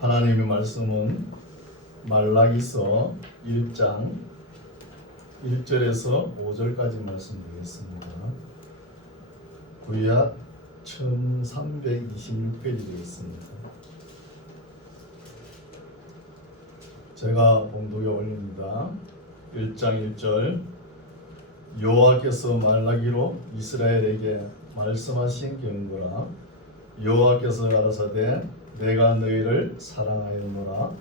하나님의 말씀은 말라기서 1장 1절에서 5절까지 말씀드리겠습니다. 구약 1326페이지 되겠습니다. 제가 봉독에 올립니다. 1장 1절 여호와께서 말라기로 이스라엘에게 말씀하신 경고라. 여호와께서 가라사대 내가 너희를 사랑하였노라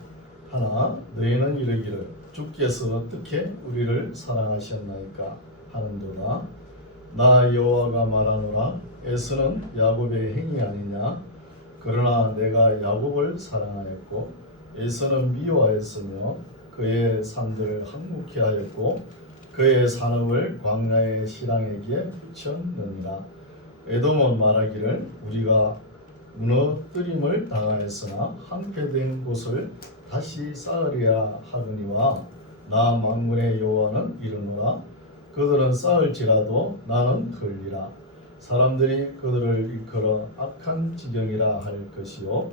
하나 너희는 이르기를 주께서 어떻게 우리를 사랑하셨나이까 하는도다. 나 여호와가 말하노라 에서는 야곱의 행위 아니냐. 그러나 내가 야곱을 사랑하였고 에서는 미워하였으며 그의 산들을 항목케 하였고 그의 산업을 광야의 신랑에게 붙였느니라. 에돔은 말하기를 우리가 무너뜨림을 당하였으나 한패된 곳을 다시 쌓으리라 하거니와 나 만군의 여호와는 이르노라. 그들은 쌓을지라도 나는 걸리라. 사람들이 그들을 일컬어 악한 지경이라 할 것이요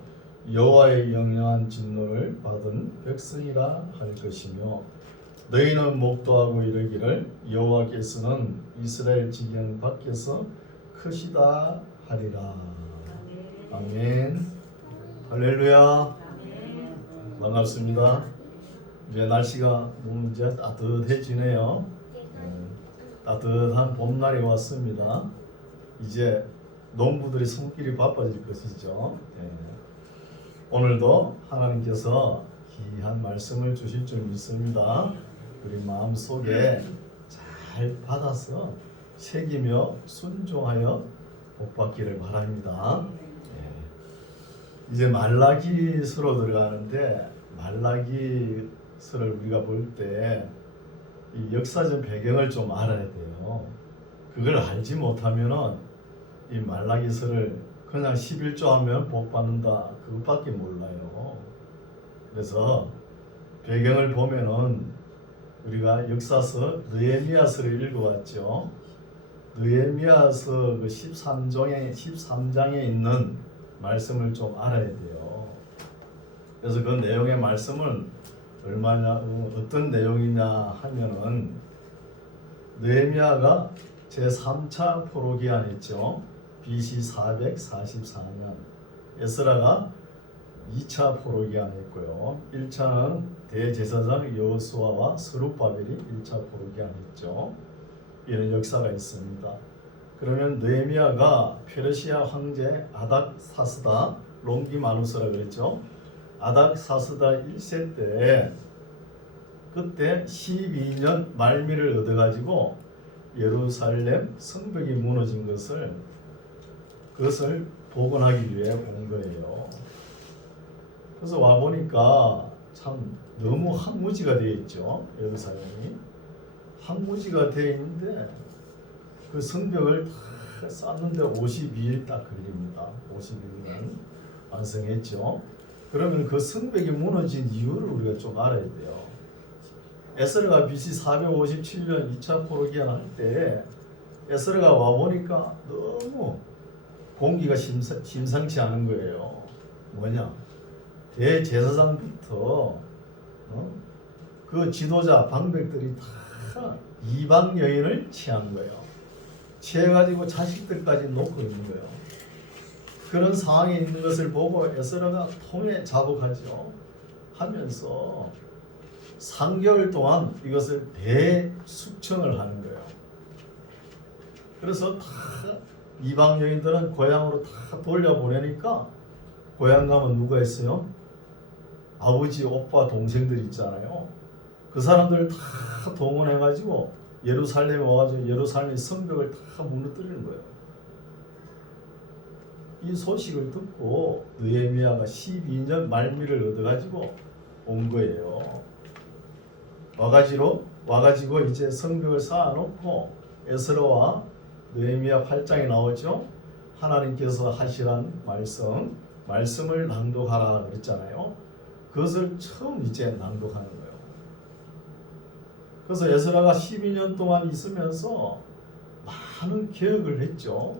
여호와의 영영한 진노를 받은 백성이라 할 것이며 너희는 목도하고 이르기를 여호와께서는 이스라엘 지경 밖에서 크시다 하리라. 아멘. 할렐루야. 반갑습니다. 이제 날씨가 이제 따뜻해지네요. 따뜻한 봄날이 왔습니다. 이제 농부들이 손길이 바빠질 것이죠. 오늘도 하나님께서 귀한 말씀을 주실 줄 믿습니다. 우리 마음속에 잘 받아서 새기며 순종하여 복받기를 바랍니다. 이제 말라기서로 들어가는데 말라기서를 우리가 볼 때 이 역사적 배경을 좀 알아야 돼요. 그걸 알지 못하면은 이 말라기서를 그냥 11조 하면 복 받는다 그것밖에 몰라요. 그래서 배경을 보면은 우리가 역사서 느헤미야서를 읽어왔죠. 느헤미야서 그 13장에 있는 말씀을 좀 알아야 돼요. 그래서 그 내용의 말씀은 얼마나 어떤 내용이냐 하면은 느헤미야가 제3차 포로기한이었죠. BC 444년. 에스라가 2차 포로기한이었고요. 1차는 대제사장 여호수아와 스룹바벨이 1차 포로기한이었죠. 이런 역사가 있습니다. 그러면 느헤미야가 페르시아 황제 아닥사스다 롱기마누스라 그랬죠. 아닥사스다 1세 때 그때 12년 말미를 얻어가지고 예루살렘 성벽이 무너진 그것을 복원하기 위해 온 거예요. 그래서 와 보니까 참 너무 황무지가 되어 있죠. 예루살렘이 황무지가 되어 있는데 그 성벽을 다 쌓는데 52일 딱 걸립니다. 52일은 완성했죠. 그러면 그 성벽이 무너진 이유를 우리가 좀 알아야 돼요. 에스라가 BC 457년 2차 포로기한 할 때 에스라가 와 보니까 너무 공기가 심상치 않은 거예요. 뭐냐? 대제사장부터 그 지도자 방백들이 다 이방 여인을 취한 거예요. 취해가지고 자식들까지 놓고 있는 거예요. 그런 상황에 있는 것을 보고 에스라가 통에 자복하죠. 하면서 3개월 동안 이것을 대숙청을 하는 거예요. 그래서 다 이방 여인들은 고향으로 다 돌려보내니까 고향 가면 누가 있어요? 아버지, 오빠, 동생들 있잖아요. 그 사람들을 다 동원해가지고 예루살렘에 와가지고 예루살렘의 성벽을 다 무너뜨리는 거예요. 이 소식을 듣고 느헤미야가 12년 말미를 얻어가지고 온 거예요. 와가지고 이제 성벽을 쌓아놓고 에스라와 느헤미야 8장에 나오죠. 하나님께서 하시란 말씀을 낭독하라 그랬잖아요. 그것을 처음 이제 낭독하는 거예요. 그래서 에스라가 12년 동안 있으면서 많은 개혁을 했죠.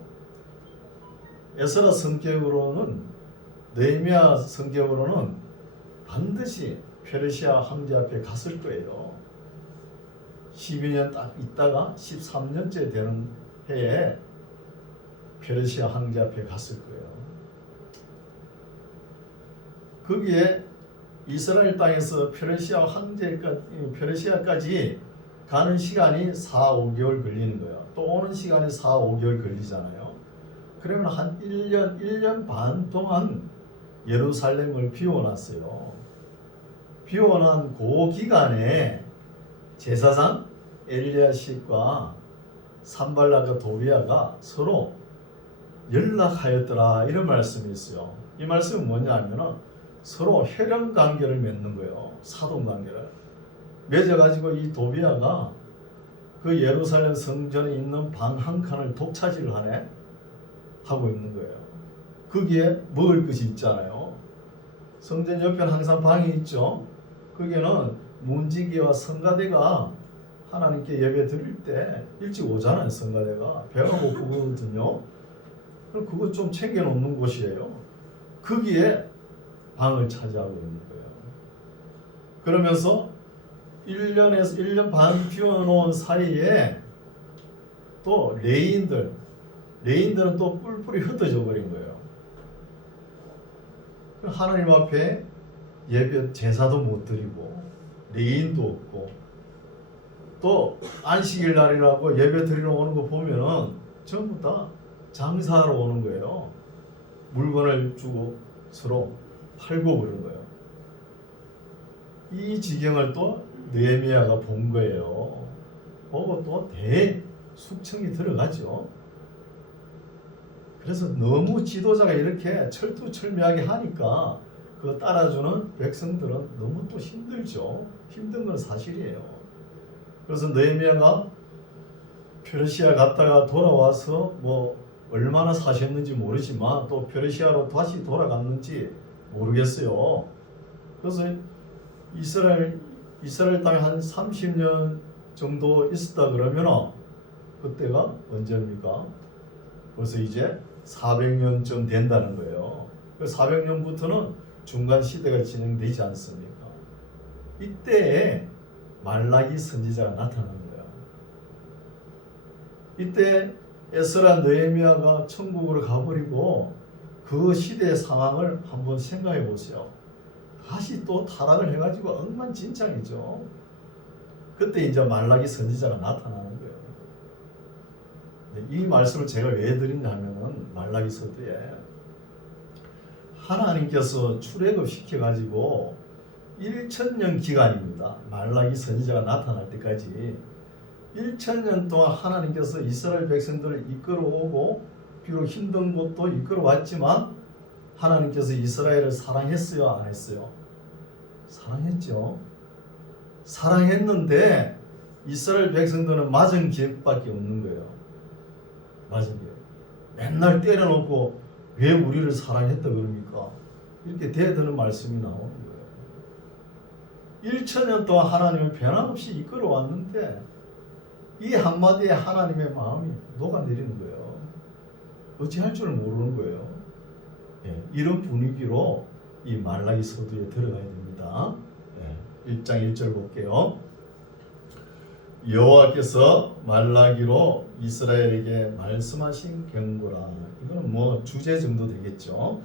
에스라 성격으로는 느헤미야 성격으로는 반드시 페르시아 황제 앞에 갔을 거예요. 12년 딱 있다가 13년째 되는 해에 페르시아 황제 앞에 갔을 거예요. 거기에 이스라엘 땅에서 페르시아까지 가는 시간이 4, 5개월 걸리는 거예요. 또 오는 시간이 4, 5개월 걸리잖아요. 그러면 한 1년 반 동안 예루살렘을 비워놨어요. 비워놓은 그 기간에 제사장 엘리야십과 산발락과 도비아가 서로 연락하였더라, 이런 말씀이 있어요. 이 말씀은 뭐냐면은 서로 혈연 관계를 맺는 거예요. 사돈 관계를 맺어가지고 이 도비아가 그 예루살렘 성전에 있는 방 한 칸을 독차지를 하네 하고 있는 거예요. 거기에 먹을 것이 있잖아요. 성전 옆에는 항상 방이 있죠. 거기는 문지기와 성가대가 하나님께 예배 드릴 때 일찍 오잖아요. 성가대가 배가 고프거든요. 그럼 그거 좀 챙겨 놓는 곳이에요. 거기에 방을 차지하고 있는 거예요. 그러면서 1년에서 1년 반 비워놓은 사이에 또 레인들은 또 뿔뿔이 흩어져 버린 거예요. 하나님 앞에 예배 제사도 못 드리고 레인도 없고, 또 안식일 날이라고 예배 드리러 오는 거 보면은 전부 다 장사하러 오는 거예요. 물건을 주고 서로 팔고 그러는 거예요. 이 지경을 또 느헤미야가 본 거예요. 보고 또 대숙청이 들어가죠. 그래서 너무 지도자가 이렇게 철두철미하게 하니까 그 따라주는 백성들은 너무 또 힘들죠. 힘든 건 사실이에요. 그래서 느헤미야가 페르시아 갔다가 돌아와서 뭐 얼마나 사셨는지 모르지만 또 페르시아로 다시 돌아갔는지 모르겠어요. 그래서 이스라엘 땅에 한 30년 정도 있었다 그러면 그때가 언제입니까? 그래서 이제 400년쯤 된다는 거예요. 400년부터는 중간 시대가 진행되지 않습니까? 이때에 말라기 선지자가 나타나는 거예요. 이때 에스라 느헤미야가 천국으로 가버리고 그 시대의 상황을 한번 생각해 보세요. 다시 또 타락을 해가지고 엉망진창이죠. 그때 이제 말라기 선지자가 나타나는 거예요. 이 말씀을 제가 왜 드리냐면은 말라기서도에 하나님께서 출애굽 시켜가지고 1000년 기간입니다. 말라기 선지자가 나타날 때까지 1000년 동안 하나님께서 이스라엘 백성들을 이끌어오고 비록 힘든 곳도 이끌어왔지만 하나님께서 이스라엘을 사랑했어요? 안 했어요? 사랑했죠. 사랑했는데 이스라엘 백성들은 맞은 기억밖에 없는 거예요. 맞은 기억. 맨날 때려놓고 왜 우리를 사랑했다 그럽니까? 이렇게 대드는 말씀이 나오는 거예요. 1000년 동안 하나님은 변함없이 이끌어왔는데 이 한마디에 하나님의 마음이 녹아내리는 거예요. 어찌할 줄 모르는 거예요. 예, 이런 분위기로 이 말라기 서두에 들어가야 됩니다. 예, 1장 1절 볼게요. 여호와께서 말라기로 이스라엘에게 말씀하신 경고라. 이거는 뭐 주제 정도 되겠죠.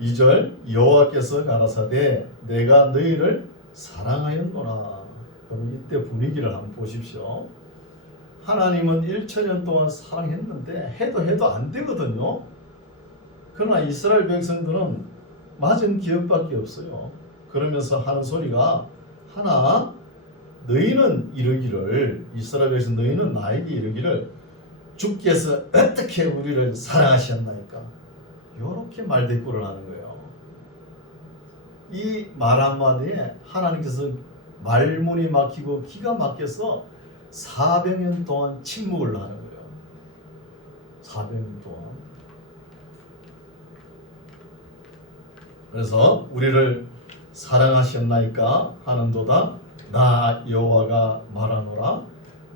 2절 여호와께서 가라사대 내가 너희를 사랑하였노라. 그럼 이때 분위기를 한번 보십시오. 하나님은 1000년 동안 사랑했는데 해도 안 되거든요. 그러나 이스라엘 백성들은 맞은 기억밖에 없어요. 그러면서 하는 소리가 하나, 너희는 이르기를, 이스라엘 백성 너희는 나에게 이르기를 주께서 어떻게 우리를 사랑하셨나이까. 이렇게 말대꾸를 하는 거예요. 이 말 한마디에 하나님께서 말문이 막히고 기가 막혀서 400년 동안 침묵을 하는 거예요. 400년 동안. 그래서 우리를 사랑하셨나이까 하는도다 나 여호와가 말하노라.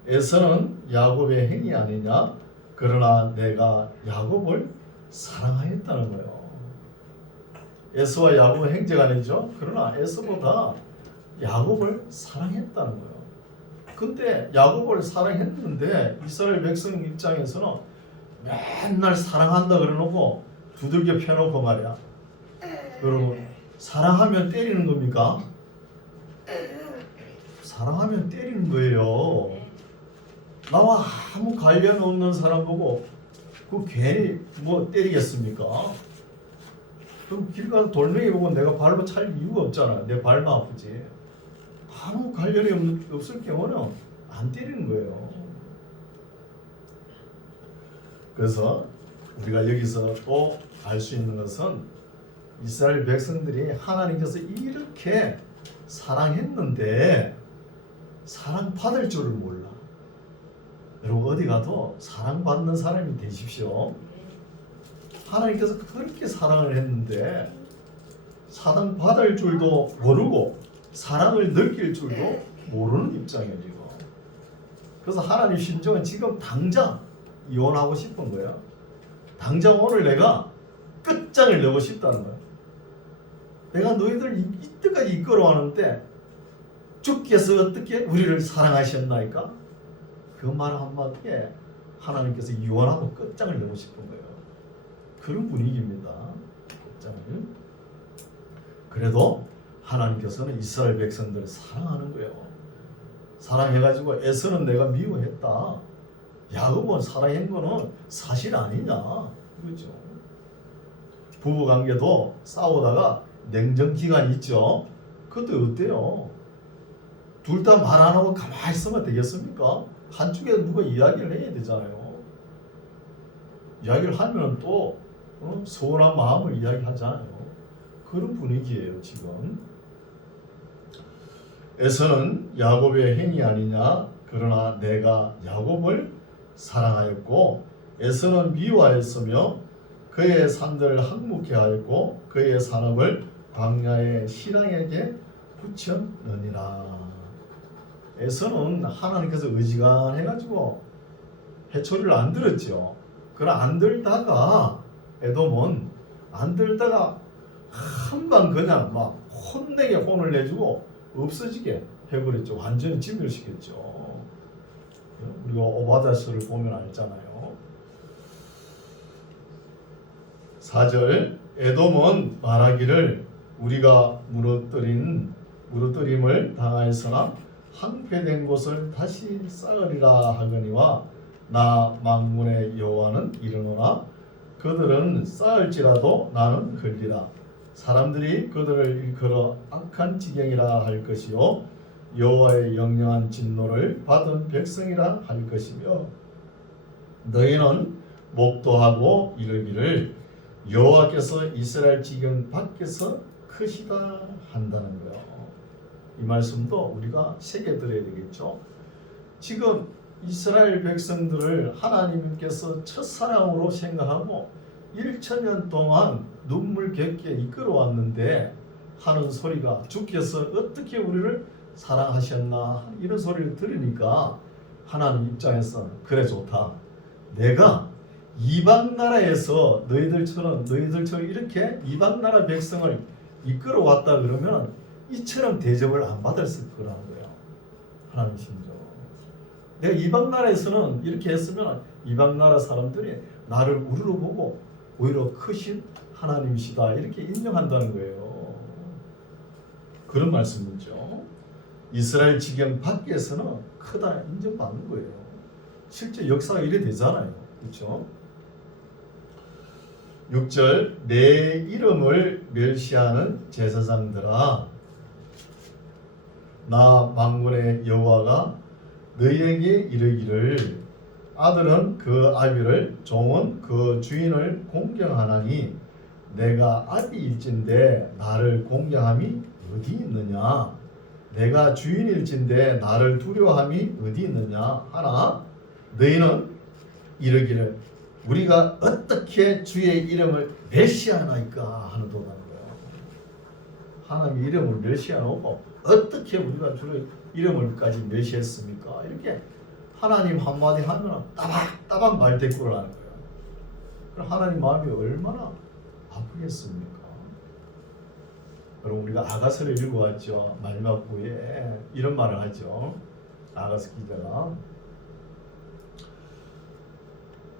에서는 야곱의 행위 아니냐. 그러나 내가 야곱을 사랑하였다는 거예요. 에서와 야곱은 형제간이죠. 그러나 에서보다 야곱을 사랑했다는 거예요. 근데 야곱을 사랑했는데 이스라엘 백성 입장에서는 맨날 사랑한다 그래놓고 두들겨 펴놓고 말이야. 여러분, 사랑하면 때리는 겁니까? 사랑하면 때리는 거예요. 나와 아무 관련 없는 사람 보고 그 괜히 뭐 때리겠습니까? 그럼 길 가서 돌멩이 보고 내가 발로 찰 이유가 없잖아. 내 발만 아프지. 아무 관련이 없을 경우는 안 때리는 거예요. 그래서 우리가 여기서 또 알 수 있는 것은 이스라엘 백성들이 하나님께서 이렇게 사랑했는데 사랑받을 줄을 몰라. 여러분, 어디 가도 사랑받는 사람이 되십시오. 하나님께서 그렇게 사랑을 했는데 사랑받을 줄도 모르고 사랑을 느낄 줄도 모르는 입장이에요, 지금. 그래서 하나님 심정은 지금 당장 이혼하고 싶은 거예요. 당장 오늘 내가 끝장을 내고 싶다는 거예요. 내가 너희들 이때까지 이끌어왔는데 주께서 어떻게 우리를 사랑하셨나이까? 그 말 한마디에 하나님께서 이혼하고 끝장을 내고 싶은 거예요. 그런 분위기입니다. 끝장을. 그래도 하나님께서는 이스라엘 백성들을 사랑하는 거예요. 사랑해가지고 에서는 내가 미워했다. 야곱은 사랑한 거는 사실 아니냐. 그렇죠. 부부관계도 싸우다가 냉전 기간이 있죠. 그것도 어때요? 둘 다 말 안 하고 가만히 있으면 되겠습니까? 한쪽에 누가 이야기를 해야 되잖아요. 이야기를 하면 또 서운한 마음을 이야기하잖아요. 그런 분위기예요, 지금. 에서는 야곱의 행위 아니냐. 그러나 내가 야곱을 사랑하였고 에서는 미워하였으며 그의 산들을 항목해 하였고 그의 산업을 광야의 신앙에게 붙였느니라. 에서는 하나님께서 의지간해가지고 해초리를 안 들었죠. 그러나 안 들다가 에돔은 안 들다가 한방 그냥 막 혼내게 혼을 내주고 없어지게 해버렸죠. 완전히 진멸시켰죠. 우리가 오바댜서를 보면 알잖아요. 4절 에돔은 말하기를 우리가 무너뜨림을 당하였으나 항폐된 곳을 다시 쌓으리라 하거니와 나 만군의 여호와는 이르노라 그들은 쌓을지라도 나는 걸리라 사람들이 그들을 일컬어 악한 지경이라 할 것이요 여호와의 영영한 진노를 받은 백성이라 할 것이며 너희는 목도하고 이르기를 여호와께서 이스라엘 지경 밖에서 크시다 한다는 거예요. 이 말씀도 우리가 새겨들어야 되겠죠. 지금 이스라엘 백성들을 하나님께서 첫사랑으로 생각하고 1000년 동안 눈물겹게 이끌어왔는데 하는 소리가 주께서 어떻게 우리를 사랑하셨나 이런 소리를 들으니까 하나님 입장에서 그래 좋다. 내가 이방 나라에서 너희들처럼 이렇게 이방 나라 백성을 이끌어왔다 그러면 이처럼 대접을 안 받았을 거라는 거예요. 하나님 심정. 내가 이방 나라에서는 이렇게 했으면 이방 나라 사람들이 나를 우르르 보고 오히려 크신 하나님이시다 이렇게 인정한다는 거예요. 그런 말씀이죠. 이스라엘 지경 밖에서는 크다 인정받는 거예요. 실제 역사가 이래 되잖아요. 그렇죠? 6절 내 이름을 멸시하는 제사장들아 나 만군의 여호와가 너희에게 이르기를 아들은 그 아비를 종은 그 주인을 공경하나니 내가 아비일진데 나를 공경함이 어디 있느냐 내가 주인일진데 나를 두려워함이 어디 있느냐 하나 너희는 이르기를 우리가 어떻게 주의 이름을 멸시하나이까 하는도라는 거예요. 하나님의 이름을 멸시하고 어떻게 우리가 주의 이름을까지 멸시했습니까? 이렇게 하나님 한마디 하면 따박따박 말대꾸를 하는 거예요. 그럼 하나님 마음이 얼마나 아프겠습니까? 여러분 우리가 아가서를 읽어왔죠. 마지막 부에 이런 말을 하죠. 아가서 기자가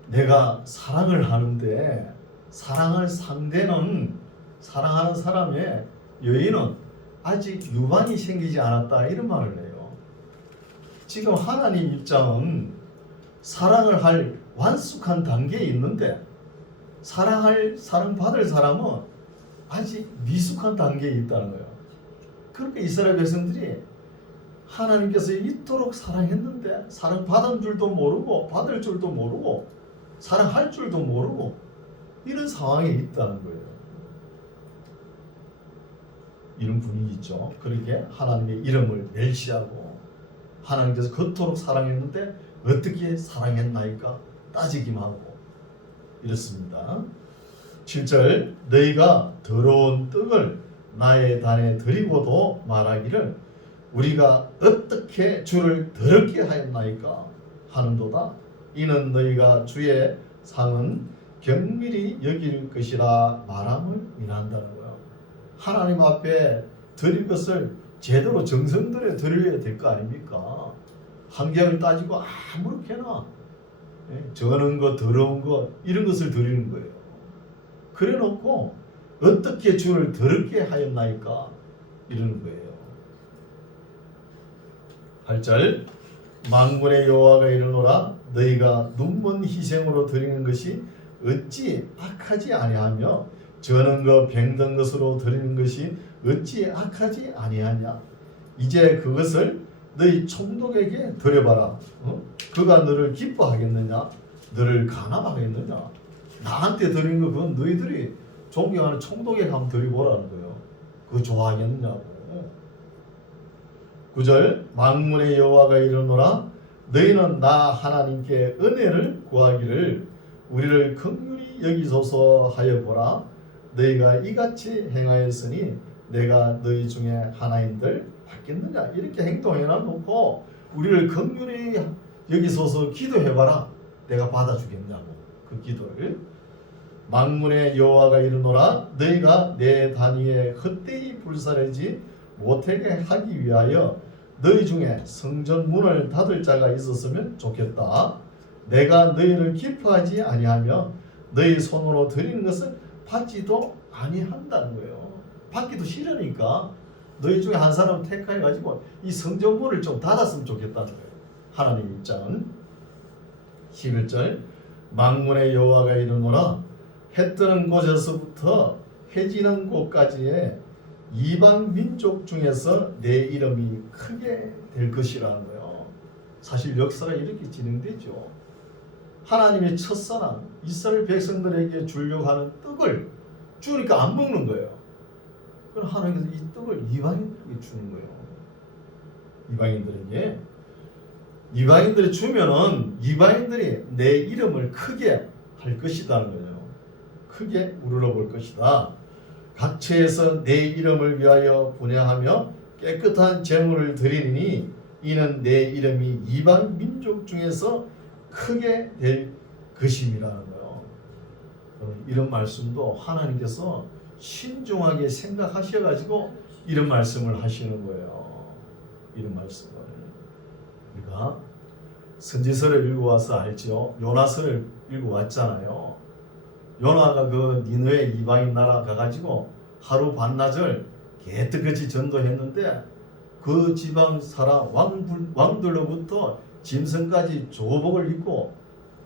내가 사랑을 하는데 사랑할 상대는 사랑하는 사람의 여인은 아직 유반이 생기지 않았다 이런 말을 해요. 지금 하나님 입장은 사랑을 할 완숙한 단계에 있는데 사랑받을 사람은 아직 미숙한 단계에 있다는 거예요. 그렇게 이스라엘 백성들이 하나님께서 이토록 사랑했는데 사랑받은 줄도 모르고 받을 줄도 모르고 사랑할 줄도 모르고 이런 상황에 있다는 거예요. 이런 분위기 있죠. 그렇게 하나님의 이름을 멸시하고 하나님께서 그토록 사랑했는데 어떻게 사랑했나이까 따지기만 하고 이렇습니다. 7절 너희가 더러운 떡을 나의 단에 드리고도 말하기를 우리가 어떻게 주를 더럽게 하였나이까 하는도다. 이는 너희가 주의 상은 경밀히 여길 것이라 말함을 인한다는 거예요. 하나님 앞에 드릴 것을 제대로 정성 들여 드려야 될 거 아닙니까? 환경을 따지고 아무렇게나 저는 거 더러운 거 이런 것을 드리는 거예요. 그래 놓고 어떻게 주를 더럽게 하였나이까 이러는 거예요. 8절 만군의 여호와가 이르노라 너희가 눈먼 희생으로 드리는 것이 어찌 악하지 아니하며 저는 거 병든 것으로 드리는 것이 어찌 악하지 아니하냐. 이제 그것을 너희 총독에게 드려봐라. 그가 너를 기뻐하겠느냐 너를 간함하겠느냐. 나한테 드리는 거 그건 너희들이 존경하는 총독에게 한번 드려보라는 거예요. 그거 좋아하겠느냐고. 9절 만군의 여호와가 이르노라 너희는 나 하나님께 은혜를 구하기를 우리를 긍휼히 여기소서 하여 보라. 너희가 이같이 행하였으니 내가 너희 중에 하나인들 받겠느냐. 이렇게 행동해 놔놓고 우리를 긍휼히 여기소서 기도해봐라. 내가 받아주겠냐고. 그 기도를. 만군의 여호와가 이르노라 너희가 내 단위에 헛되이 불사르지 못하게 하기 위하여 너희 중에 성전 문을 닫을 자가 있었으면 좋겠다. 내가 너희를 기뻐하지 아니하며 너희 손으로 드리는 것을 받지도 아니한다는 거예요. 받기도 싫으니까 너희 중에 한 사람 택해 가지고 이 성전 문을 좀 닫았으면 좋겠다는 거예요. 하나님 입장은. 11절 만군의 여호와가 이르노라 해 뜨는 곳에서부터 해 지는 곳까지의 이방 민족 중에서 내 이름이 크게 될 것이라는 거예요. 사실 역사가 이렇게 진행되죠. 하나님의 첫사랑 이스라엘 백성들에게 주려고 하는 떡을 주니까 안 먹는 거예요. 그럼 하나님께서 이 떡을 이방인들에게 주는 거예요. 이방인들이 주면은 이방인들이 내 이름을 크게 할 것이라는 거예요. 크게 우러러 볼 것이다. 각처에서 내 이름을 위하여 분향하며 깨끗한 제물을 드리니 이는 내 이름이 이방 민족 중에서 크게 될 것임이라는 거예요. 이런 말씀도 하나님께서 신중하게 생각하셔가지고 이런 말씀을 하시는 거예요. 이런 말씀을 우리가 선지서를 읽어와서 알죠. 요나서를 읽어왔잖아요. 요나가 그 니느웨 이방인 나라 가가지고 하루 반나절 개떡같이 전도했는데 그 지방 사람 왕들로부터 짐승까지 조복을 입고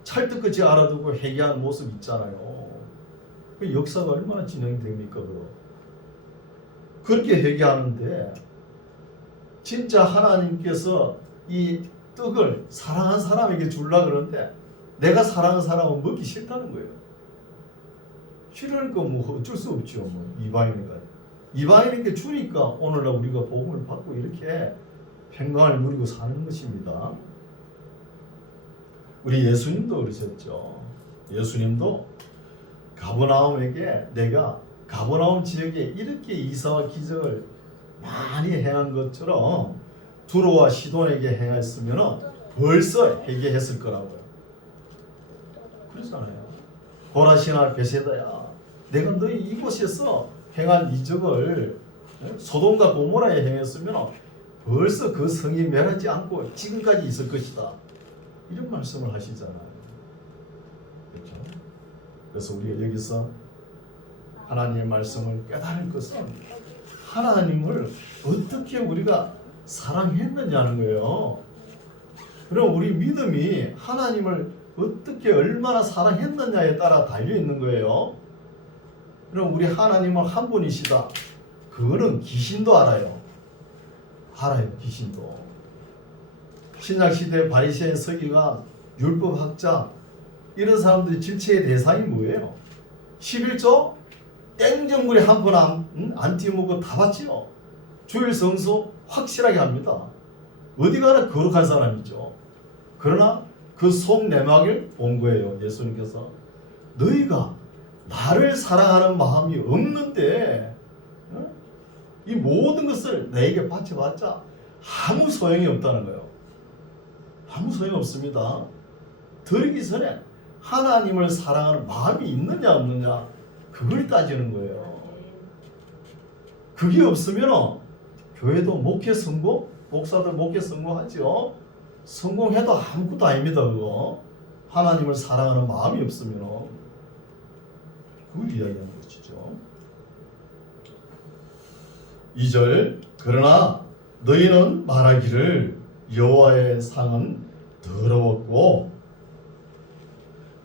찰떡같이 알아두고 회개한 모습 있잖아요. 그 역사가 얼마나 진행됩니까? 그렇게 회개하는데 진짜 하나님께서 이 떡을 사랑한 사람에게 주려고 그러는데 내가 사랑하는 사람은 먹기 싫다는 거예요. 싫으니까 뭐 어쩔 수 없죠. 뭐 이방인에게 주니까 오늘날 우리가 복음을 받고 이렇게 평강을 누리고 사는 것입니다. 우리 예수님도 그러셨죠. 예수님도 가버나움에게 내가 가버나움 지역에 이렇게 이사와 기적을 많이 행한 것처럼 두로와 시돈에게 행했으면 벌써 회개했을 거라고요. 그러잖아요. 고라시나 베세다야 내가 너희 이곳에서 행한 이적을 소돔과 고모라에 행했으면 벌써 그 성이 멸하지 않고 지금까지 있을 것이다. 이런 말씀을 하시잖아요. 그렇죠? 그래서 우리가 여기서 하나님의 말씀을 깨달을 것은 하나님을 어떻게 우리가 사랑했느냐는 거예요. 그럼 우리 믿음이 하나님을 어떻게 얼마나 사랑했느냐에 따라 달려 있는 거예요. 그럼 우리 하나님은 한 분이시다. 그거는 귀신도 알아요. 귀신도. 신약시대 바리새인 서기관, 율법학자 이런 사람들이 질책의 대상이 뭐예요? 11조 땡정물이 한 번 안 띄워먹고 다 받지요. 주일 성수 확실하게 합니다. 어디 가나 거룩한 사람이죠. 그러나 그 속 내막을 본 거예요. 예수님께서 너희가 나를 사랑하는 마음이 없는데 이 모든 것을 내게 바쳐봤자 아무 소용이 없다는 거예요. 아무 소용 없습니다. 드리기 전에 하나님을 사랑하는 마음이 있느냐 없느냐 그걸 따지는 거예요. 그게 없으면 교회도 목회 성공, 목사들 목회 성공하죠. 성공해도 아무것도 아닙니다. 그거 하나님을 사랑하는 마음이 없으면 그걸 이야기하는 것이죠. 2절 그러나 너희는 말하기를 여호와의 상은 더러웠고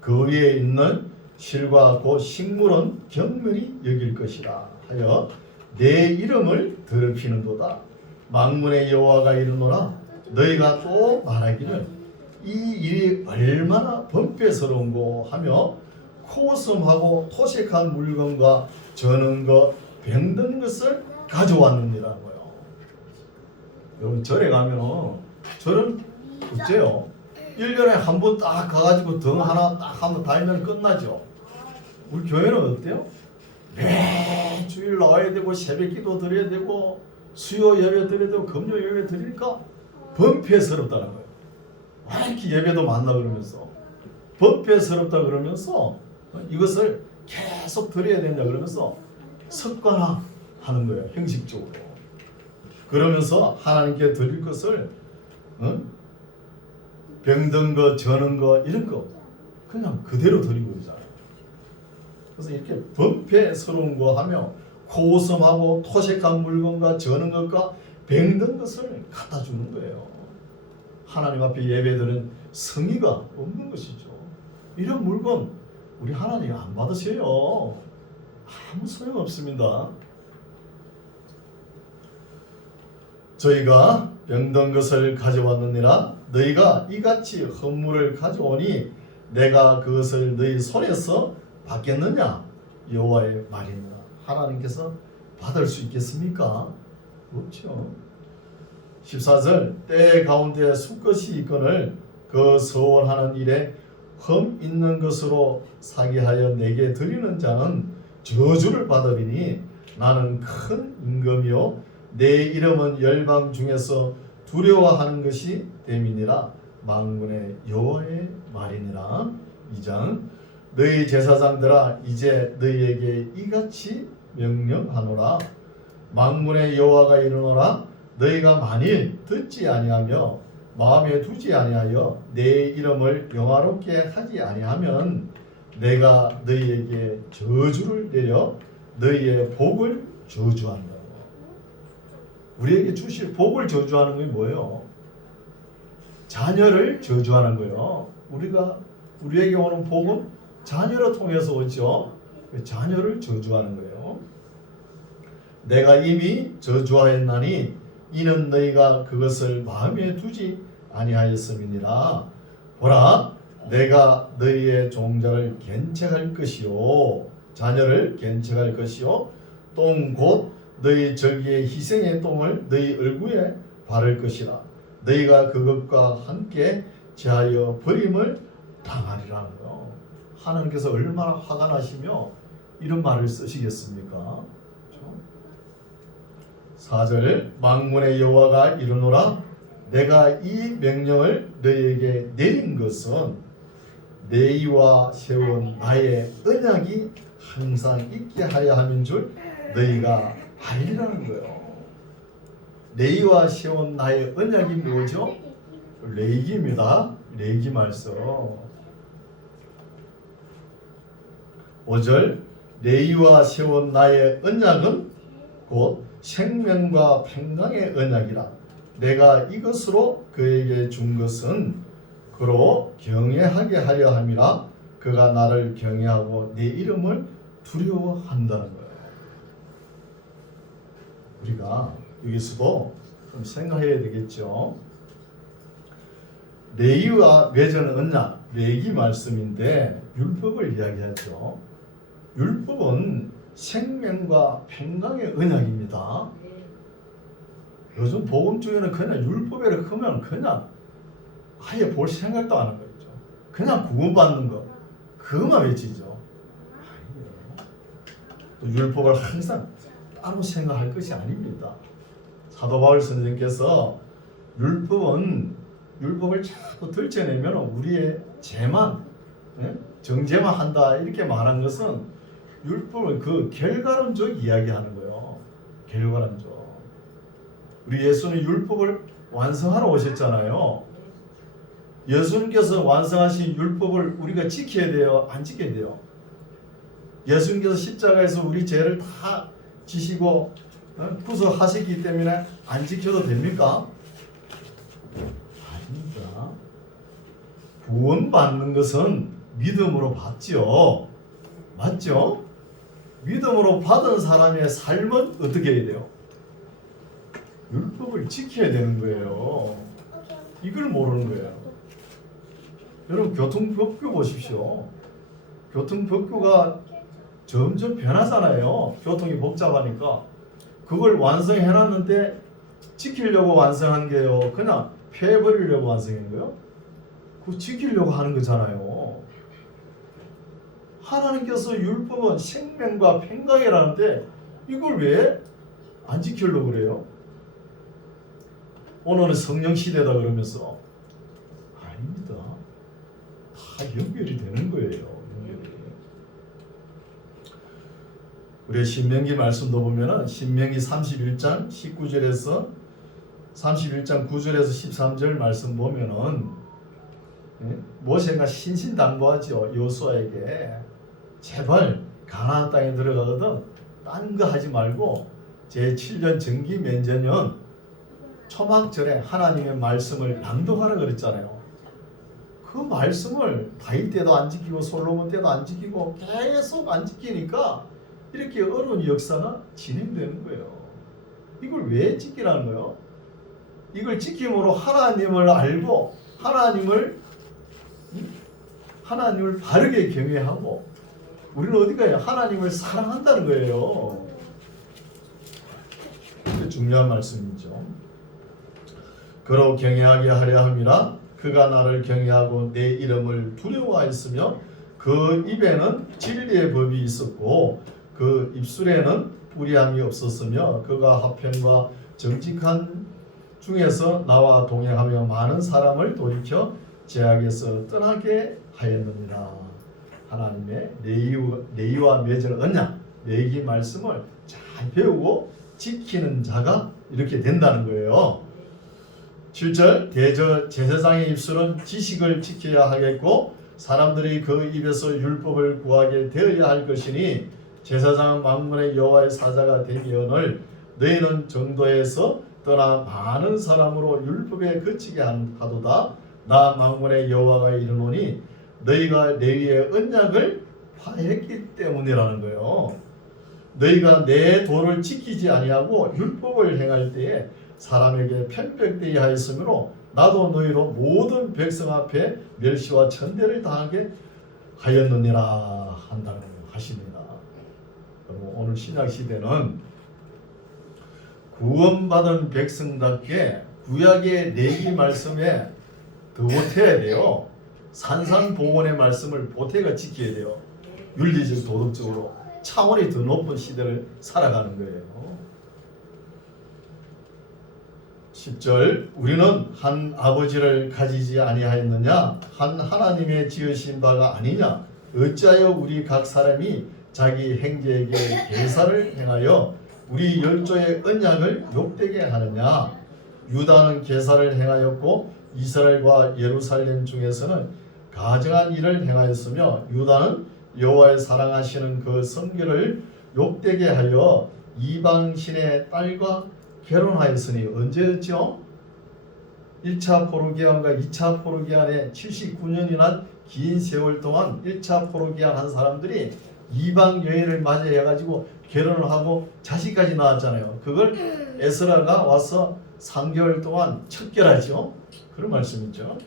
그 위에 있는 실과 곧 식물은 경멸이 여길 것이라 하여 내 이름을 더럽히는도다. 만군의 여호와가 이르노라 너희가 또 말하기를 이 일이 얼마나 번뇌스러운고 하며 코섬하고 토색한 물건과 저는 것 병든 것을 가져왔느니라고요. 여러분 절에 가면은 절은 어째요? 1년에 한 번 딱 가가지고 등 하나 딱 한번 달면 끝나죠. 우리 교회는 어때요? 매주일 나와야 되고 새벽기도 드려야 되고 수요 예배 드려야 되고 금요 예배 드리니까 번뇌스럽다는 거예요. 왜 이렇게 예배도 만나 그러면서 번뇌스럽다 그러면서 이것을 계속 드려야 된다 그러면서 습관화 하는 거예요. 형식적으로. 그러면서 하나님께 드릴 것을 병든 거, 저는 거 이런 거 그냥 그대로 드리고 있잖아요. 그래서 이렇게 번뇌스러운 거 하며 고섬하고 토색한 물건과 저는 것과 병든 것을 갖다 주는 거예요. 하나님 앞에 예배드리는 성의가 없는 것이죠. 이런 물건 우리 하나님 안 받으세요. 아무 소용 없습니다. 저희가 병든 것을 가져왔느니라 너희가 이같이 헌물을 가져오니 내가 그것을 너희 손에서 받겠느냐 여호와의 말이니라. 하나님께서 받을 수 있겠습니까? 없죠. 14절 때 가운데 수것이 있거늘 그 서원하는 일에 흠 있는 것으로 사기하여 내게 드리는 자는 저주를 받으리니 나는 큰 임금이요 내 이름은 열방 중에서 두려워하는 것이 됨이니라. 만군의 여호와의 말이니라. 2장 너희 제사장들아 이제 너희에게 이같이 명령하노라. 만군의 여호와가 이르노라 너희가 만일 듣지 아니하며 마음에 두지 아니하여 내 이름을 영화롭게 하지 아니하면 내가 너희에게 저주를 내려 너희의 복을 저주한다. 우리에게 주실 복을 저주하는 게 뭐예요? 자녀를 저주하는 거예요. 우리에게 오는 복은 자녀를 통해서 오죠. 자녀를 저주하는 거예요. 내가 이미 저주하였나니 이는 너희가 그것을 마음에 두지 아니하였음이니라. 보라, 내가 너희의 종자를 견책할 것이요, 자녀를 견책할 것이요, 똥 곧 너희 절기의 희생의 똥을 너희 얼굴에 바를 것이라. 너희가 그것과 함께 제하여 버림을 당하리라는 거예요. 하나님께서 얼마나 화가 나시며 이런 말을 쓰시겠습니까? 4절 만군의 여호와가 이르노라 내가 이 명령을 너희에게 내린 것은 내와 세운 나의 언약이 항상 있게 하려 함인 줄 너희가 알리라는 거예요. 너희와 세운 나의 언약이 뭐죠? 레위기입니다. 레위기 말씀 5절 너희와 세운 나의 언약은 곧 생명과 평강의 언약이라. 내가 이것으로 그에게 준 것은 그로 경외하게 하려 함이라. 그가 나를 경외하고 내 이름을 두려워한다는 거예요. 우리가 여기서도 좀 생각해야 되겠죠. 레위와 맺은 언약, 레위기 말씀인데 율법을 이야기하죠. 율법은 생명과 평강의 언약입니다. 요즘 복음 중에는 그냥 율법이라 하면 그냥 아예 볼 생각도 안 하는 거죠. 그냥 구원받는 거 그것만 외치죠. 또 율법을 항상 따로 생각할 것이 아닙니다. 사도 바울 선생님께서 율법을 자꾸 들춰내면 우리의 죄만 정죄만 한다 이렇게 말한 것은 율법을 그 결과론적 이야기하는 거예요. 결과론적. 우리 예수는 율법을 완성하러 오셨잖아요. 예수님께서 완성하신 율법을 우리가 지켜야 돼요? 안 지켜야 돼요? 예수님께서 십자가에서 우리 죄를 다 지시고 구속하셨기 때문에 안 지켜도 됩니까? 아닙니다. 구원받는 것은 믿음으로 받지요. 맞죠? 믿음으로 받은 사람의 삶은 어떻게 해야 돼요? 율법을 지켜야 되는 거예요. 이걸 모르는 거예요. 여러분 교통법규 보십시오. 교통법규가 점점 변하잖아요. 교통이 복잡하니까. 그걸 완성해놨는데 지키려고 완성한 게요. 그냥 폐해버리려고 완성한 거예요. 그거 지키려고 하는 거잖아요. 하나님께서 율법은 생명과 평강이라는데 이걸 왜 안 지키려고 그래요? 오늘은 성령 시대다 그러면서 아닙니다. 다 연결이 되는 거예요. 우리 신명기 말씀도 보면은 신명기 31장 19절에서 31장 9절에서 13절 말씀 보면은 모세가 신신당부하죠. 여호수아에게 제발 가나안 땅에 들어가거든 딴 거 하지 말고 제 7년 정기 면제년 초막절에 하나님의 말씀을 낭독하라 그랬잖아요. 그 말씀을 다윗 때도 안 지키고 솔로몬 때도 안 지키고 계속 안 지키니까 이렇게 어려운 역사가 진행되는 거예요. 이걸 왜 지키라는 거예요? 이걸 지킴으로 하나님을 알고 하나님을 바르게 경외하고 우리는 어디 가요? 하나님을 사랑한다는 거예요. 중요한 말씀이죠. 그로 경외하게 하려 함이라. 그가 나를 경외하고 내 이름을 두려워하였으며 그 입에는 진리의 법이 있었고 그 입술에는 불의함이 없었으며 그가 화평과 정직한 중에서 나와 동행하며 많은 사람을 돌이켜 죄악에서 떠나게 하였느니라. 하나님의 레위와 맺을 언약, 레위기 말씀을 잘 배우고 지키는 자가 이렇게 된다는 거예요. 7절 제사장의 입술은 지식을 지켜야 하겠고 사람들이 그 입에서 율법을 구하게 되어야 할 것이니 제사장은 만군의 여호와의 사자가 되기언을 너희는 정도에서 떠나 많은 사람으로 율법에 그치게 하도다. 나 만군의 여호와가 이르노니 너희가 레위의 언약을 파했기 때문이라는 거예요. 너희가 내 도를 지키지 아니하고 율법을 행할 때에 사람에게 편백되게 하였으므로 나도 너희로 모든 백성 앞에 멸시와 천대를 당하게 하였느니라 한다는 하십니다. 오늘 신약 시대는 구원받은 백성답게 구약의 레위 말씀에 더 보태야 돼요. 산상봉헌의 말씀을 보태가 지켜야 돼요. 윤리적 도덕적으로 차원이 더 높은 시대를 살아가는 거예요. 10절 우리는 한 아버지를 가지지 아니하였느냐? 한 하나님의 지으신 바가 아니냐? 어찌하여 우리 각 사람이 자기 형제에게 계사를 행하여 우리 열조의 언약을 욕되게 하느냐? 유다는 계사를 행하였고 이스라엘과 예루살렘 중에서는 가증한 일을 행하였으며 유다는 여호와의 사랑하시는 그 성결을 욕되게 하여 이방신의 딸과 결혼하였으니 언제였죠? 1차 포로기한과 2차 포로기한에 79년이나 긴 세월 동안 1차 포로기한 한 사람들이 이방 여인을 맞이해가지고 결혼을 하고 자식까지 낳았잖아요. 그걸 에스라가 와서 3개월 동안 척결하죠. 그런 말씀이죠.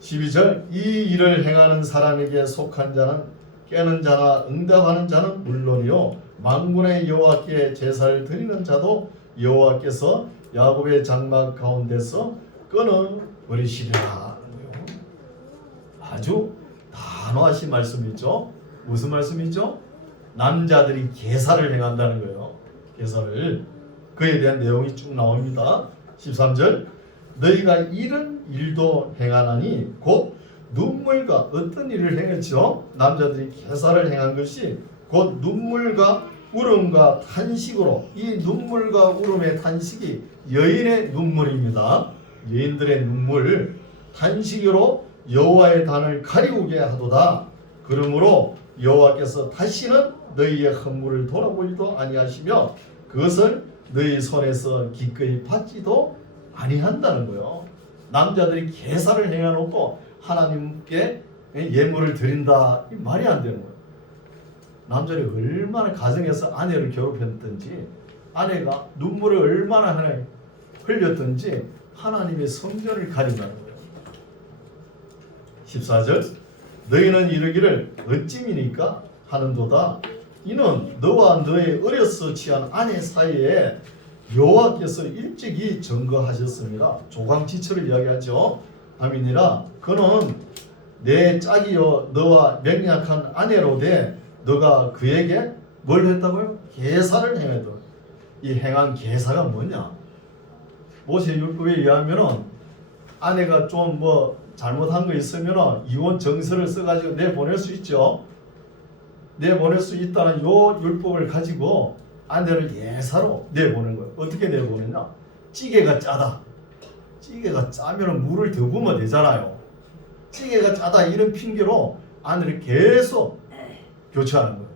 12절 이 일을 행하는 사람에게 속한 자는 깨는 자나 응답하는 자는 물론이요 만군의 여호와께 제사를 드리는 자도 여호와께서 야곱의 장막 가운데서 끊어 버리시리라. 아주 단호하신 말씀이죠. 무슨 말씀이죠? 남자들이 계사를 행한다는 거예요. 계사를. 그에 대한 내용이 쭉 나옵니다. 13절 너희가 이런 일도 행하나니 곧 눈물과 어떤 일을 행했죠? 남자들이 계사를 행한 것이 곧 눈물과 울음과 탄식으로 이 눈물과 울음의 탄식이 여인의 눈물입니다. 여인들의 눈물 탄식으로 여호와의 단을 가리우게 하도다. 그러므로 여호와께서 다시는 너희의 헌물을 돌아보지도 아니하시며 그것을 너희 손에서 기꺼이 받지도 아니한다는 거예요. 남자들이 계사를 행해놓고 하나님께 예물을 드린다 이 말이 안 되는 거예요. 남자들이 얼마나 가정에서 아내를 괴롭혔든지 아내가 눈물을 얼마나 흘렸든지 하나님의 성전을 가린다는 거예요. 14절 너희는 이르기를 어찌미니까 하는도다. 이는 너와 너의 어려서 취한 아내 사이에 여호와께서 일찍이 증거하셨습니다. 조강지처를 이야기하죠. 아미니라 그는 내 짝이요 너와 맹약한 아내로되 너가 그에게 뭘 했다고요? 계사를 행했다. 이 행한 계사가 뭐냐? 모세 율법에 의하면은 아내가 좀 뭐 잘못한 거 있으면은 이혼 정서를 써가지고 내보낼 수 있죠. 내보낼 수 있다는 요 율법을 가지고 아내를 예사로 내보낸 거예요. 어떻게 내보냈냐? 찌개가 짜다. 찌개가 짜면 물을 더 부으면 되잖아요. 찌개가 짜다 이런 핑계로 아내를 계속 교체하는 거예요.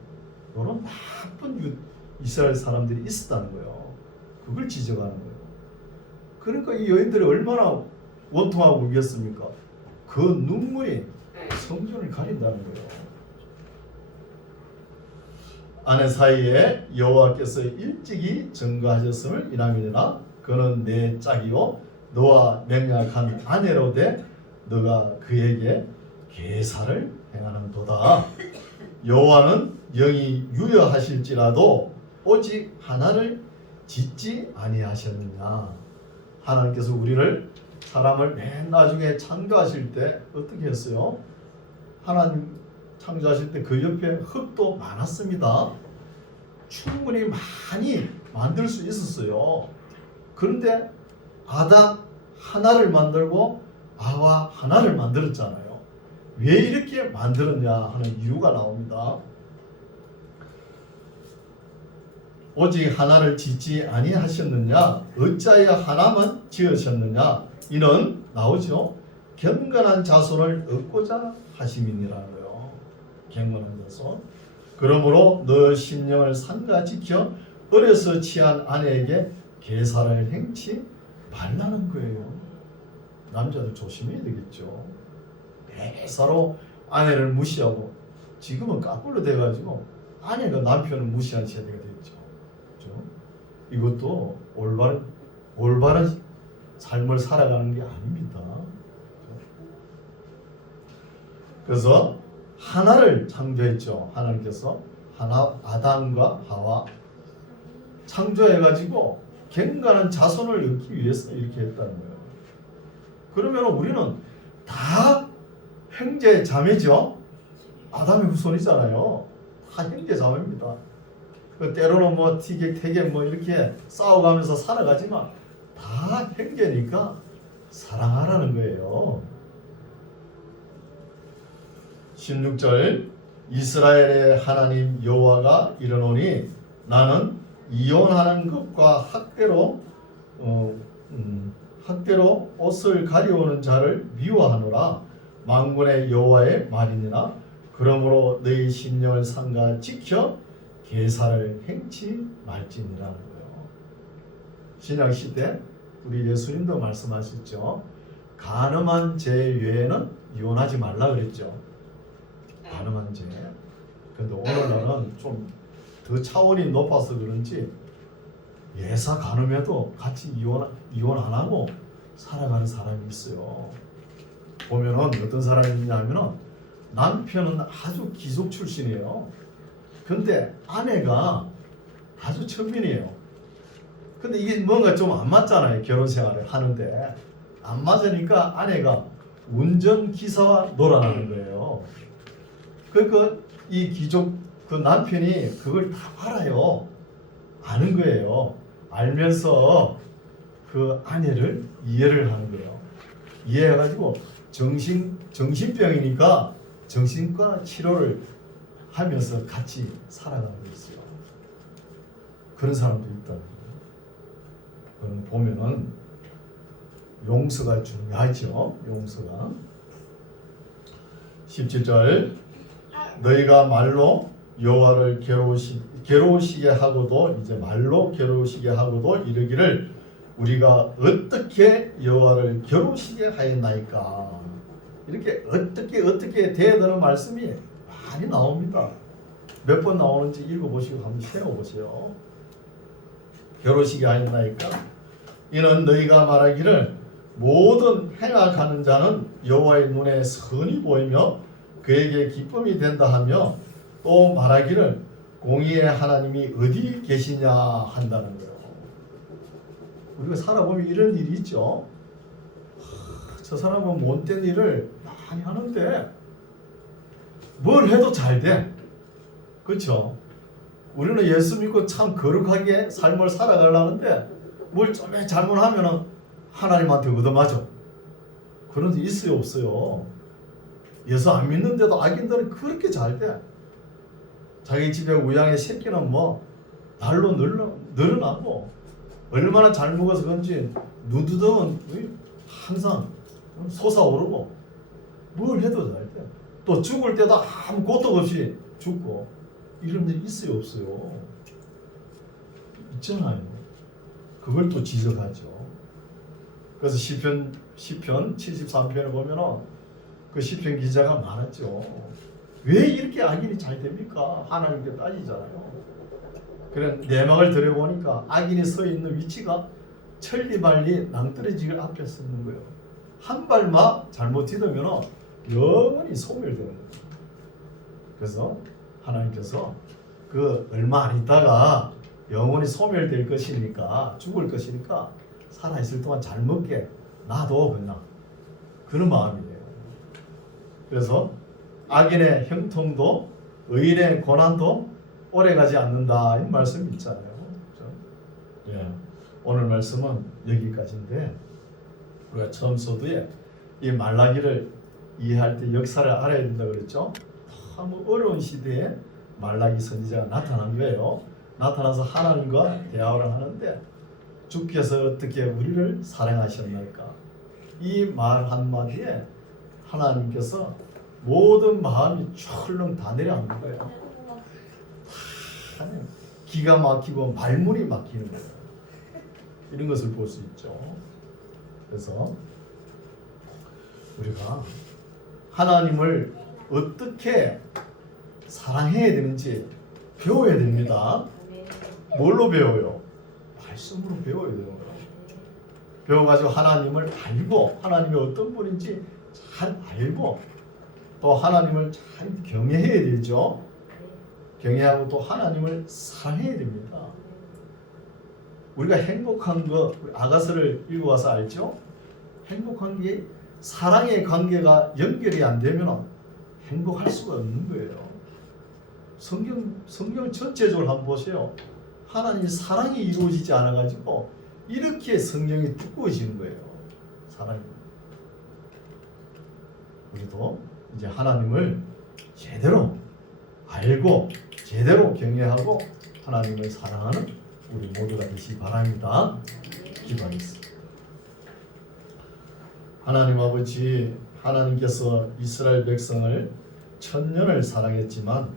이런 나쁜 이스라엘 사람들이 있었다는 거예요. 그걸 지적하는 거예요. 그러니까 이 여인들이 얼마나 원통하고 울겠습니까? 그 눈물이 성전을 가린다는 거예요. 아내 사이에 여호와께서 일찍이 증거하셨음을 이남이니라 그는 내 짝이요 너와 맹약한 아내로되 너가 그에게 계사를 행하는도다. 여호와는 영이 유여하실지라도 오직 하나를 짓지 아니하셨느냐. 하나님께서 우리를 사람을 맨 나중에 창조하실 때 어떻게 했어요? 하나님 창조하실 때 그 옆에 흙도 많았습니다. 충분히 많이 만들 수 있었어요. 그런데 아담 하나를 만들고 아와 하나를 만들었잖아요. 왜 이렇게 만들었냐 하는 이유가 나옵니다. 오직 하나를 짓지 아니하셨느냐? 어찌하여 하나만 지으셨느냐? 이는 나오죠. 경건한 자손을 얻고자 하심이니라고요. 경건한 자손. 그러므로 너 심령을 삼가 지켜 어려서 취한 아내에게 계사를 행치 말라는 거예요. 남자들 조심해야 되겠죠. 매사로 아내를 무시하고 지금은 까불로 돼가지고 아내가 남편을 무시하는 세대가 됐죠. 그렇죠? 이것도 올바른 삶을 살아가는 게 아닙니다. 그래서 하나를 창조했죠. 하나님께서 아담과 하와 창조해가지고 경건한 자손을 얻기 위해서 이렇게 했다는 거예요. 그러면 우리는 다 형제 자매죠. 아담의 후손이잖아요. 다 형제 자매입니다. 때로는 뭐 티격태격 뭐 이렇게 싸워가면서 살아가지만 다 형제니까 사랑하라는 거예요. 16절 이스라엘의 하나님 여호와가 이르노니 나는 이혼하는 것과 학대로 옷을 가려오는 자를 미워하노라. 만군의 여호와의 말이니라. 그러므로 너희 심령을 삼가 지켜 계사를 행치 말지니라는 거예요. 신약 시대 우리 예수님도 말씀하셨죠. 간음한 죄 외에는 이혼하지 말라 그랬죠. 간음한 죄. 근데 오늘날은 좀 더 차원이 높아서 그런지 예사 간음해도 같이 이혼 안 하고 살아가는 사람이 있어요. 보면은 어떤 사람이 있냐면은 남편은 아주 귀족 출신이에요. 근데 아내가 아주 천민이에요. 근데 이게 뭔가 좀 안 맞잖아요. 결혼 생활을 하는데 안 맞으니까 아내가 운전기사와 놀아나는 거예요. 그러니까 이 귀족 그 남편이 그걸 다 알아요. 아는 거예요. 알면서 그 아내를 이해를 하는 거예요. 이해해가지고 정신병이니까 정신과 치료를 하면서 같이 살아가고 있어요. 그런 사람도 있다. 그럼 보면은 용서가 중요하죠. 용서가. 17절 너희가 말로 여호와를 괴로우시게 하고도 이제 말로 괴로우시게 하고도 이르기를 우리가 어떻게 여호와를 괴로우시게 하였나이까. 이렇게 어떻게 대해드는 말씀이 많이 나옵니다. 몇 번 나오는지 읽어보시고 한번 세워보세요. 괴로우시게 하였나이까. 이는 너희가 말하기를 모든 행악하는 자는 여호와의 눈에 선이 보이며 그에게 기쁨이 된다 하며 또 말하기를 공의의 하나님이 어디 계시냐 한다는 거예요. 우리가 살아보면 이런 일이 있죠. 저 사람은 못된 일을 많이 하는데 뭘 해도 잘 돼. 그렇죠? 우리는 예수 믿고 참 거룩하게 삶을 살아가려는데 뭘 좀 잘못하면 하나님한테 얻어맞아. 그런 데 있어요 없어요? 예수 안 믿는데도 악인들은 그렇게 잘 돼. 자기 집에 우양의 새끼는 뭐 날로 늘어나고 얼마나 잘 먹어서 그런지 누드덩은 항상 솟아오르고 뭘 해도 잘 돼. 또 죽을 때도 아무 고통 없이 죽고 이런 일 있어요 없어요? 있잖아요. 그걸 또 지적하죠. 그래서 시편 73편을 보면은 그 시편 기자가 말했죠. 왜 이렇게 악인이 잘 됩니까? 하나님께 따지잖아요. 그래 내막을 들여보니까 악인이 서 있는 위치가 천리발리 낭떠러지를 앞에 서는 거예요. 한 발만 잘못 디디면 영원히 소멸되는 거예요. 그래서 하나님께서 그 얼마 안 있다가 영원히 소멸될 것이니까 죽을 것이니까 살아있을 동안 잘 먹게 놔둬 그냥 그런 마음이에요. 그래서 악인의 형통도 의인의 고난도 오래가지 않는다 이 말씀이 있잖아요. 그렇죠? 예. 오늘 말씀은 여기까지인데 우리가 처음 서두에 이 말라기를 이해할 때 역사를 알아야 된다고 그랬죠. 너무 어려운 시대에 말라기 선지자가 나타난 거예요. 나타나서 하나님과 대화를 하는데 주께서 어떻게 우리를 사랑하셨나이까. 이 말 한마디에 하나님께서 모든 마음이 철렁 다 내려앉는 거예요. 기가 막히고 말문이 막히는 거예요. 이런 것을 볼 수 있죠. 그래서 우리가 하나님을 어떻게 사랑해야 되는지 배워야 됩니다. 뭘로 배워요? 말씀으로 배워야 되는 거예요. 배워가지고 하나님을 알고 하나님이 어떤 분인지 잘 알고 또 하나님을 잘 경외해야 되죠. 경외하고 또 하나님을 사랑해야 됩니다. 우리가 행복한 거 아가서를 읽어와서 알죠? 행복한 게 사랑의 관계가 연결이 안 되면 행복할 수가 없는 거예요. 성경 전체적으로 한번 보세요. 하나님 사랑이 이루어지지 않아가지고 이렇게 성경이 두꺼워지는 거예요. 사랑이. 우리도 이제 하나님을 제대로 알고 제대로 경외하고 하나님을 사랑하는 우리 모두가 되시기 바랍니다. 기도하겠습니다. 하나님 아버지, 하나님께서 이스라엘 백성을 천년을 사랑했지만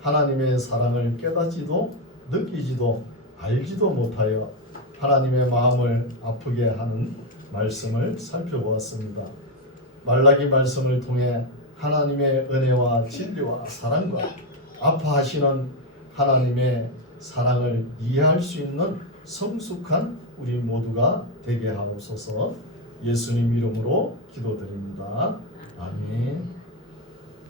하나님의 사랑을 깨닫지도 느끼지도 알지도 못하여 하나님의 마음을 아프게 하는 말씀을 살펴보았습니다. 말라기 말씀을 통해 하나님의 은혜와 진리와 사랑과 아파하시는 하나님의 사랑을 이해할 수 있는 성숙한 우리 모두가 되게 하옵소서. 예수님 이름으로 기도드립니다. 아멘.